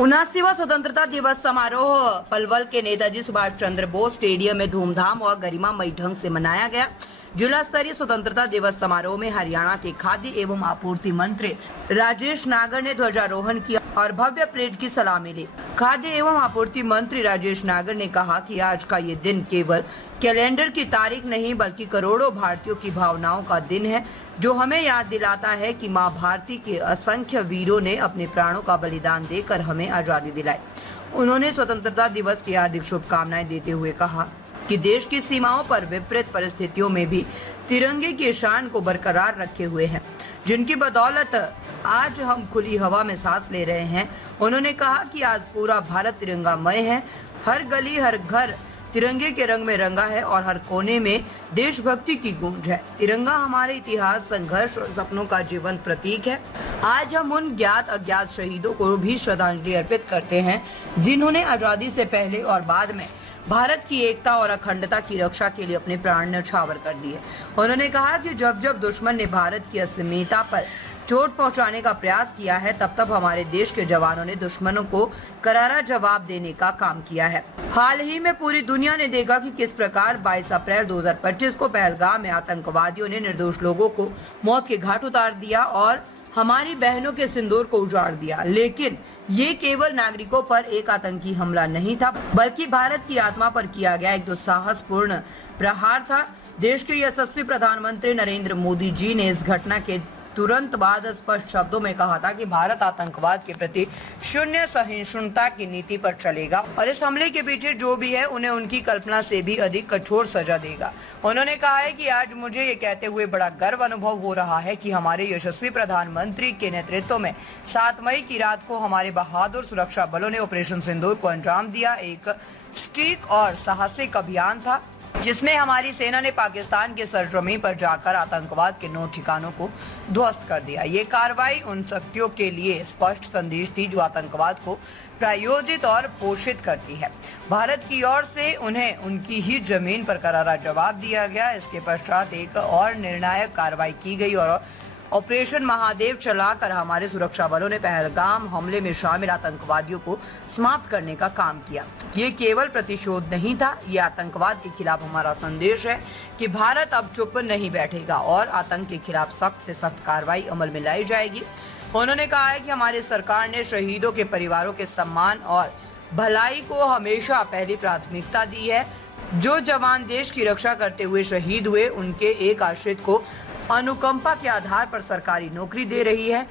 79वां स्वतंत्रता दिवस समारोह पलवल के नेताजी सुभाष चंद्र बोस स्टेडियम में धूमधाम और गरिमामयी ढंग से मनाया गया। जिला स्तरीय स्वतंत्रता दिवस समारोह में हरियाणा के खाद्य एवं आपूर्ति मंत्री राजेश नागर ने ध्वजारोहण किया और भव्य परेड की सलामी ली। खाद्य एवं आपूर्ति मंत्री राजेश नागर ने कहा कि आज का ये दिन केवल कैलेंडर की तारीख नहीं बल्कि करोड़ों भारतीयों की भावनाओं का दिन है, जो हमें याद दिलाता है कि मां भारती के असंख्य वीरों ने अपने प्राणों का बलिदान देकर हमें आजादी दिलाई। उन्होंने स्वतंत्रता दिवस की हार्दिक शुभकामनाएं देते हुए कहा कि देश की सीमाओं पर विपरीत परिस्थितियों में भी तिरंगे की शान को बरकरार रखे हुए हैं, जिनकी बदौलत आज हम खुली हवा में सांस ले रहे हैं। उन्होंने कहा कि आज पूरा भारत तिरंगामय है, हर गली हर घर तिरंगे के रंग में रंगा है और हर कोने में देशभक्ति की गूंज है। तिरंगा हमारे इतिहास, संघर्ष और सपनों का जीवंत प्रतीक है। आज हम उन ज्ञात अज्ञात शहीदों को भी श्रद्धांजलि अर्पित करते हैं, जिन्होंने आजादी से पहले और बाद में भारत की एकता और अखंडता की रक्षा के लिए अपने प्राण न्यौछावर कर दिए। उन्होंने कहा कि जब जब दुश्मन ने भारत की अस्मिता पर चोट पहुंचाने का प्रयास किया है, तब तब हमारे देश के जवानों ने दुश्मनों को करारा जवाब देने का काम किया है। हाल ही में पूरी दुनिया ने देखा कि किस प्रकार 22 अप्रैल 2025 को पहलगाम में आतंकवादियों ने निर्दोष लोगों को मौत के घाट उतार दिया और हमारी बहनों के सिंदूर को उजाड़ दिया। लेकिन ये केवल नागरिकों पर एक आतंकी हमला नहीं था, बल्कि भारत की आत्मा पर किया गया एक दुस्साहसपूर्ण प्रहार था। देश के यशस्वी प्रधानमंत्री नरेंद्र मोदी जी ने इस घटना के तुरंत बाद स्पष्ट शब्दों में कहा था कि भारत आतंकवाद के प्रति शून्य सहिष्णुता की नीति पर चलेगा और इस हमले के पीछे जो भी है उन्हें उनकी कल्पना से भी अधिक कठोर सजा देगा। उन्होंने कहा है कि आज मुझे ये कहते हुए बड़ा गर्व अनुभव हो रहा है कि हमारे यशस्वी प्रधानमंत्री के नेतृत्व में 7 मई की रात को हमारे बहादुर सुरक्षा बलों ने ऑपरेशन सिंदूर को अंजाम दिया। एक सटीक और साहसिक अभियान था, जिसमें हमारी सेना ने पाकिस्तान के सरजमीं पर जाकर आतंकवाद के 9 ठिकानों को ध्वस्त कर दिया। ये कार्रवाई उन शक्तियों के लिए स्पष्ट संदेश थी जो आतंकवाद को प्रायोजित और पोषित करती है। भारत की ओर से उन्हें उनकी ही जमीन पर करारा जवाब दिया गया। इसके पश्चात एक और निर्णायक कार्रवाई की गई और ऑपरेशन महादेव चलाकर हमारे सुरक्षा बलों ने पहलगाम हमले में शामिल आतंकवादियों को समाप्त करने का काम किया। ये केवल प्रतिशोध नहीं था, ये आतंकवाद के खिलाफ हमारा संदेश है कि भारत अब चुप नहीं बैठेगा और आतंक के खिलाफ सख्त से सख्त कार्रवाई अमल में लाई जाएगी। उन्होंने कहा है कि हमारी सरकार ने शहीदों के परिवारों के सम्मान और भलाई को हमेशा पहली प्राथमिकता दी है। जो जवान देश की रक्षा करते हुए शहीद हुए, उनके एक आश्रित को अनुकंपा के आधार पर सरकारी नौकरी दे रही है।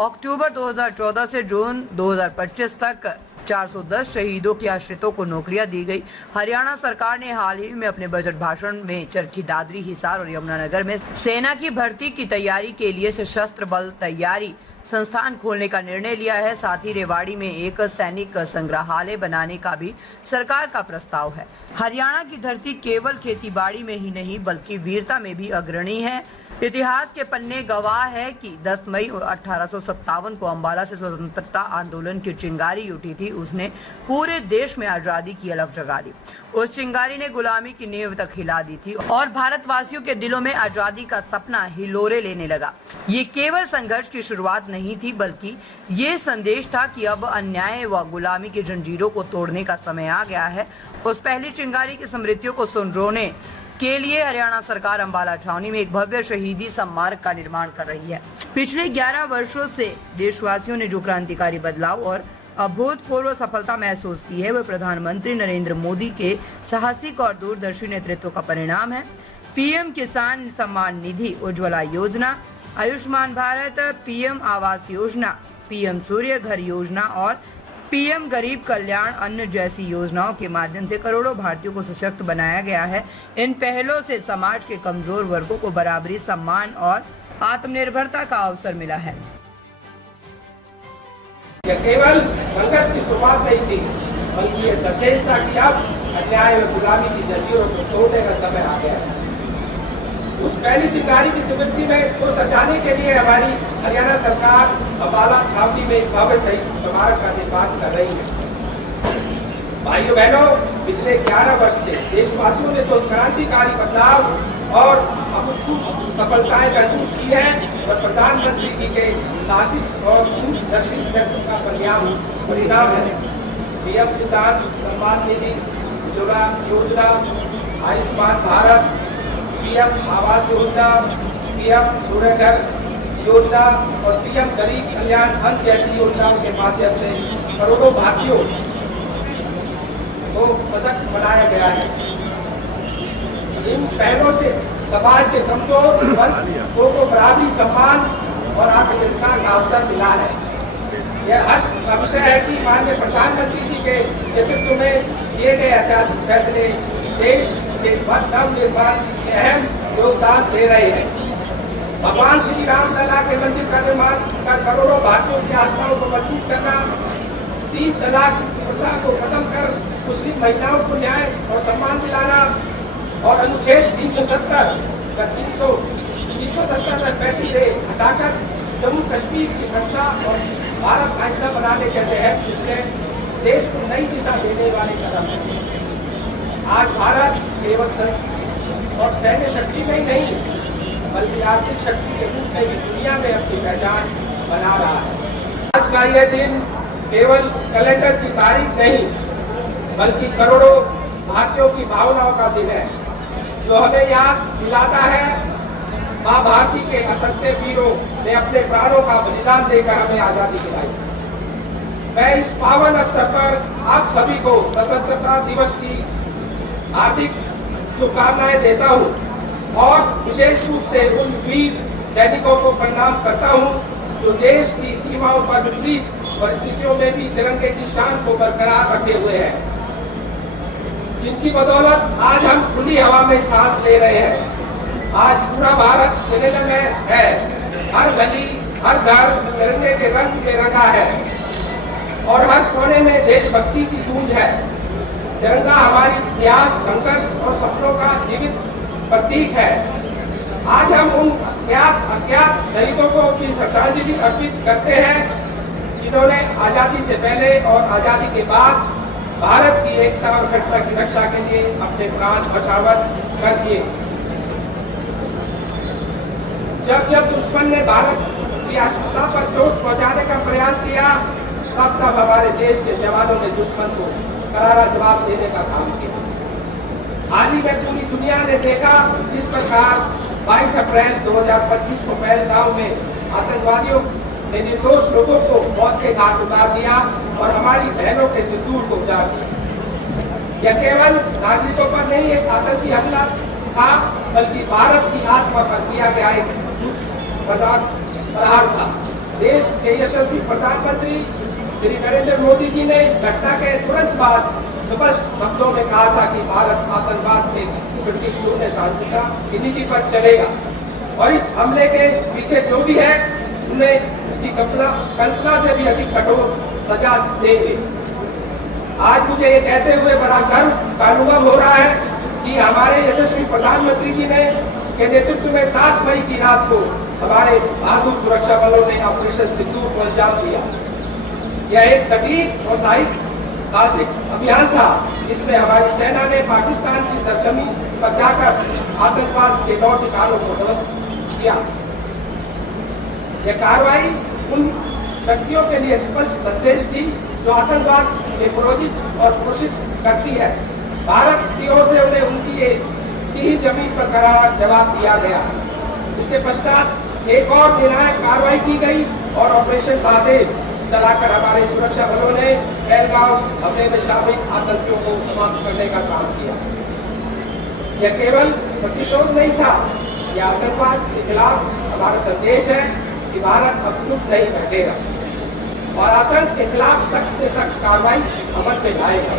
अक्टूबर 2014 से जून 2025 तक 410 शहीदों के आश्रितों को नौकरियां दी गई। हरियाणा सरकार ने हाल ही में अपने बजट भाषण में चरखी दादरी, हिसार और यमुनानगर में सेना की भर्ती की तैयारी के लिए सशस्त्र बल तैयारी संस्थान खोलने का निर्णय लिया है। साथ ही रेवाड़ी में एक सैनिक संग्रहालय बनाने का भी सरकार का प्रस्ताव है। हरियाणा की धरती केवल खेतीबाड़ी में ही नहीं बल्कि वीरता में भी अग्रणी है। इतिहास के पन्ने गवाह है कि 10 मई 1857 को अंबाला से स्वतंत्रता आंदोलन की चिंगारी उठी थी। उसने पूरे देश में आजादी की अलख जगा दी। उस चिंगारी ने गुलामी की नींव तक हिला दी थी और भारतवासियों के दिलों में आजादी का सपना हिलोरे लेने लगा। ये केवल संघर्ष की शुरुआत नहीं थी बल्कि ये संदेश था कि अब अन्याय व गुलामी की जंजीरों को तोड़ने का समय आ गया है। उस पहली चिंगारी की स्मृतियों को संजोने के लिए हरियाणा सरकार अंबाला छावनी में एक भव्य शहीदी स्मारक का निर्माण कर रही है। पिछले 11 वर्षों से देशवासियों ने जो क्रांतिकारी बदलाव और अभूतपूर्व सफलता महसूस की है, वह प्रधानमंत्री नरेंद्र मोदी के साहसिक और दूरदर्शी नेतृत्व का परिणाम है। पीएम किसान सम्मान निधि, उज्ज्वला योजना, आयुष्मान भारत, पीएम आवास योजना, पीएम सूर्य घर योजना और पीएम गरीब कल्याण अन्न जैसी योजनाओं के माध्यम से करोड़ों भारतीयों को सशक्त बनाया गया है। इन पहलों से समाज के कमजोर वर्गों को बराबरी, सम्मान और आत्मनिर्भरता का अवसर मिला है। यह केवल संघर्ष की शुरुआत नहीं थी बल्कि ये संदेश था कि अब अन्याय व गुलामी की जंजीरों को तोड़ने का समय आ गया है। उस पहली चिंगारी की स्मृति में को सजाने के लिए हमारी हरियाणा सरकार अंबाला छावनी में एक भव्य शहीद स्मारक का निर्माण कर रही है। भाइयों बहनों, पिछले 11 वर्ष से देशवासियों ने जो क्रांतिकारी बदलाव और अभूतपूर्व सफलताएं महसूस की है और प्रधानमंत्री जी के साहसिक और दूरदर्शी नेतृत्व का परिणाम है। पीएम किसान सम्मान निधि, उज्ज्वला योजना, आयुष्मान भारत, पीएम आवास योजना, पीएम सूर्य घर योजना और पीएम गरीब कल्याण अन्न जैसी योजनाओं के माध्यम से करोड़ों भारतीयों को सशक्त बनाया गया है। इन पहलों से समाज के कमजोर वर्गों को बराबरी, सम्मान और आत्मनिर्भरता का अवसर मिला है। यह हर्ष का विषय है कि माननीय प्रधानमंत्री जी के नेतृत्व में किए गए ऐतिहासिक फैसले देश के नव निर्माण में अहम योगदान दे रहे हैं। भगवान श्री राम लला के मंदिर का निर्माण कर करोड़ों भारतीयों की आस्थाओं को मजबूत करना, 3 तलाक प्रथा को खत्म कर मुस्लिम महिलाओं को न्याय और सम्मान दिलाना और अनुच्छेद 370 का 335 से हटाकर जम्मू कश्मीर की घटना और भारत का हिस्सा बनाने जैसे है जिसने देश को नई दिशा देने वाले कदम है। आज भारत केवल संस्कृति और सैन्य शक्ति में ही नहीं बल्कि आर्थिक शक्ति के रूप में भी दुनिया में अपनी पहचान बना रहा है। आज का यह दिन केवल कैलेंडर की तारीख नहीं बल्कि करोड़ों भारतीयों की भावनाओं का दिन है, जो हमें याद दिलाता है मां भारती के असंख्य वीरों ने अपने प्राणों का बलिदान देकर हमें आजादी दिलाई। मैं इस पावन अवसर पर आप सभी को स्वतंत्रता दिवस की हार्दिक शुभकामनाएं देता हूं और विशेष रूप से उन वीर सैनिकों को प्रणाम करता हूं जो देश की सीमाओं पर विपरीत परिस्थितियों में भी तिरंगे की शान को बरकरार रखे हुए हैं, जिनकी बदौलत आज हम खुली हवा में सांस ले रहे हैं। आज पूरा भारत तिरंगे में है, हर गली हर घर तिरंगे के रंग में रंगा है और हर कोने में देशभक्ति की गूंज है। तिरंगा हमारी इतिहास, संघर्ष और सपनों का जीवित प्रतीक है। आज हम उन अज्ञात शहीदों को अपनी श्रद्धांजलि अर्पित करते हैं जिन्होंने आजादी से पहले और आजादी के बाद भारत की एकता और अखंडता की रक्षा के लिए अपने प्राण बचावर कर दिए। जब जब दुश्मन ने भारत की अस्मिता पर चोट पहुंचाने का प्रयास किया, तब तब हमारे देश के जवानों ने दुश्मन को करारा जवाब देने का काम किया। हाल ही में पूरी दुनिया ने देखा किस प्रकार 22 अप्रैल 2025 को पहलगाम में आतंकवादियों ने निर्दोष लोगों को मौत के घाट उतार दिया और हमारी बहनों के सिंदूर को उजाड़ दिया। यह केवल नागरिकों पर नहीं एक आतंकी हमला था, बल्कि भारत की आत्मा पर किया गया एक प्रहार था। देश के यशस्वी प्रधानमंत्री श्री नरेंद्र मोदी जी ने इस घटना के तुरंत बाद स्पष्ट शब्दों में कहा था कि भारत आतंकवाद के प्रति शून्य सहिष्णुता की नीति पर चलेगा और इस हमले के पीछे जो भी है उन्हें की कल्पना से भी अधिक कठोर सजा देंगे। आज मुझे ये कहते हुए बड़ा गर्व का अनुभव हो रहा है कि हमारे यशस्वी प्रधानमंत्री जी ने के नेतृत्व में 7 मई की रात को हमारे बहादुर सुरक्षा बलों ने ऑपरेशन सिंदूर को अंजाम दिया। यह एक सटीक और साहसिक अभियान था जिसमें हमारी सेना ने पाकिस्तान की सरजमी पर जाकर आतंकवाद के 9 ठिकानों को ध्वस्त किया। यह कार्रवाई उन शक्तियों के लिए स्पष्ट संदेश थी जो आतंकवाद में प्रोजित और पोषित करती है। भारत की ओर से उन्हें उनकी ही जमीन पर करारा जवाब दिया गया। इसके पश्चात एक और निर्णायक कार्रवाई की गई और ऑपरेशन बादेव चलाकर हमारे सुरक्षा बलों ने पहलगाम हमले में शामिल आतंकियों को समाप्त करने का काम किया। यह केवल प्रतिशोध नहीं था, यह आतंकवाद के खिलाफ हमारा संदेश है कि भारत अब चुप नहीं बैठेगा और आतंक के खिलाफ सख्त से सख्त कार्रवाई अमल में लाएगा।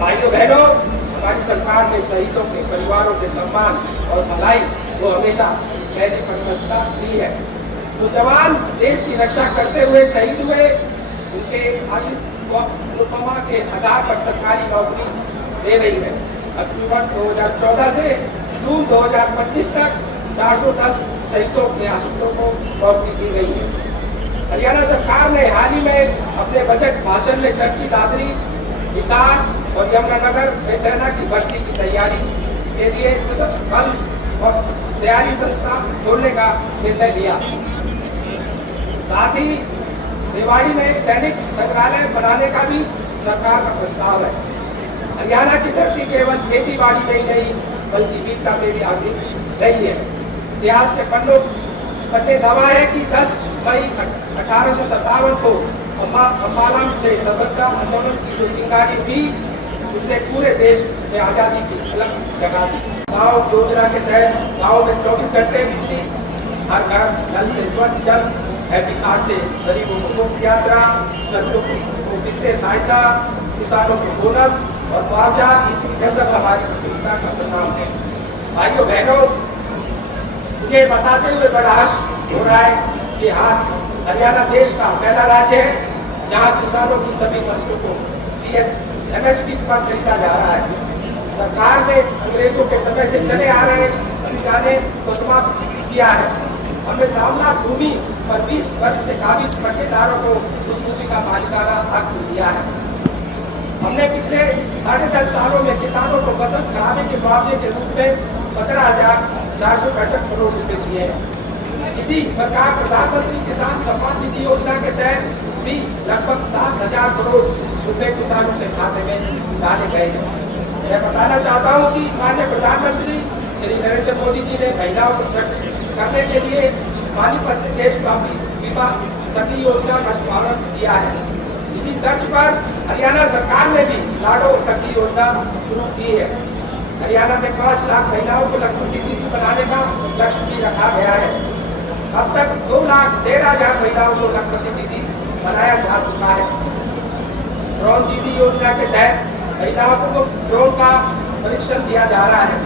भाइयों बहनों, हमारी सरकार ने शहीदों के परिवारों के सम्मान और भलाई को हमेशा नैतिक प्राथमिकता दी है। जो जवान देश की रक्षा करते हुए शहीद हुए, उनके आश्रित को अनुपमा के आधार पर सरकारी नौकरी दे रही है। अक्टूबर 2014 से जून 2025 तक 410 शहीदों के आश्रितों को नौकरी दी गई है। हरियाणा सरकार ने हाल ही में अपने बजट भाषण में चरखी दादरी, हिसार और यमुनानगर में सेना की भर्ती की तैयारी के लिए बल और तैयारी संस्था खोलने का निर्णय लिया। साथ ही रेवाड़ी में एक सैनिक संग्रहालय बनाने का भी सरकार का प्रस्ताव है। हरियाणा की धरती केवल खेती बाड़ी में ही नहीं बल्कि विविधता में भी आगे रही है। इतिहास के पन्ने गवाह है कि 10 मई 1857 को अम्बाला से स्वतंत्रता आंदोलन की जो चिंगारी थी उसने पूरे देश में आजादी की झलक जगा दी। गाँव योजना के तहत गाँव में 24 घंटे बिजली, हर घर नल से स्वच्छ जल, हैप्पी कार्ड से गरीबों को मुफ्त यात्रा, सभी को वित्तीय सहायता, किसानों को बोनस और मुआवजा, यह सब हमारी प्रतियोगिता का परिणाम है। भाइयों बहनों, मुझे बताते हुए बड़ा हर्ष हो रहा है कि हाँ, हरियाणा देश का पहला राज्य है जहाँ किसानों की सभी फसलों को MSP पर खरीदा जा रहा है। सरकार ने अंग्रेजों के समय से चले आ रहे अनुदाने को समाप्त किया है। हमने सामना भूमि पर 20 वर्ष से काबिज पट्टेदारों को उस भूमि का मालिकाना हक दिया है। हमने पिछले 10.5 सालों में किसानों को फसल खराबे के मुआवजे के रूप में 15,465 करोड़ रुपए दिए हैं। इसी प्रकार प्रधानमंत्री किसान सम्मान निधि योजना के तहत भी लगभग 7,000 करोड़ रुपए किसानों के खाते में डाले गए हैं। मैं बताना चाहता हूं कि माननीय प्रधानमंत्री श्री नरेंद्र मोदी जी ने महिलाओं को सुरक्षित करने के लिए पानीपत से देशव्यापी बीमा सखी योजना का शुभारंभ किया है। इसी तर्ज पर हरियाणा सरकार ने भी लाडो सखी योजना शुरू की है। हरियाणा में 5 लाख महिलाओं को लखपति दीदी बनाने का लक्ष्य भी रखा गया है। अब तक 2,13,000 महिलाओं को लखपति दीदी बनाया जा चुका है। ड्रोन दीदी योजना के तहत महिलाओं को ड्रोन का परीक्षण दिया जा रहा है।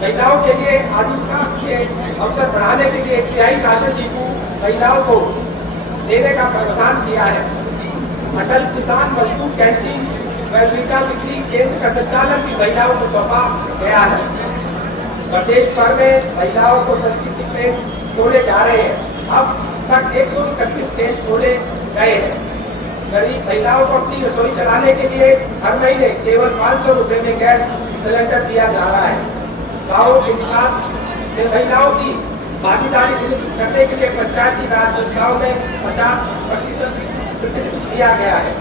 महिलाओं के लिए आजीविका के अवसर बढ़ाने के लिए 1/3 राशन डिपो महिलाओं को देने का प्रावधान किया है। अटल किसान मजदूर कैंटीन व मीठा बिक्री केंद्र का संचालन भी महिलाओं को सौंपा गया है। प्रदेश भर में महिलाओं को संस्कृति केंद्र खोले जा रहे हैं। अब तक 131 केंद्र खोले गए हैं। गरीब महिलाओं को अपनी रसोई चलाने के लिए हर महीने केवल 500 रुपए में गैस सिलेंडर दिया जा रहा है। गाँव के विकास में महिलाओं की भागीदारी सुनिश्चित करने के लिए पंचायती राज संस्थाओं में 50% दिया गया है।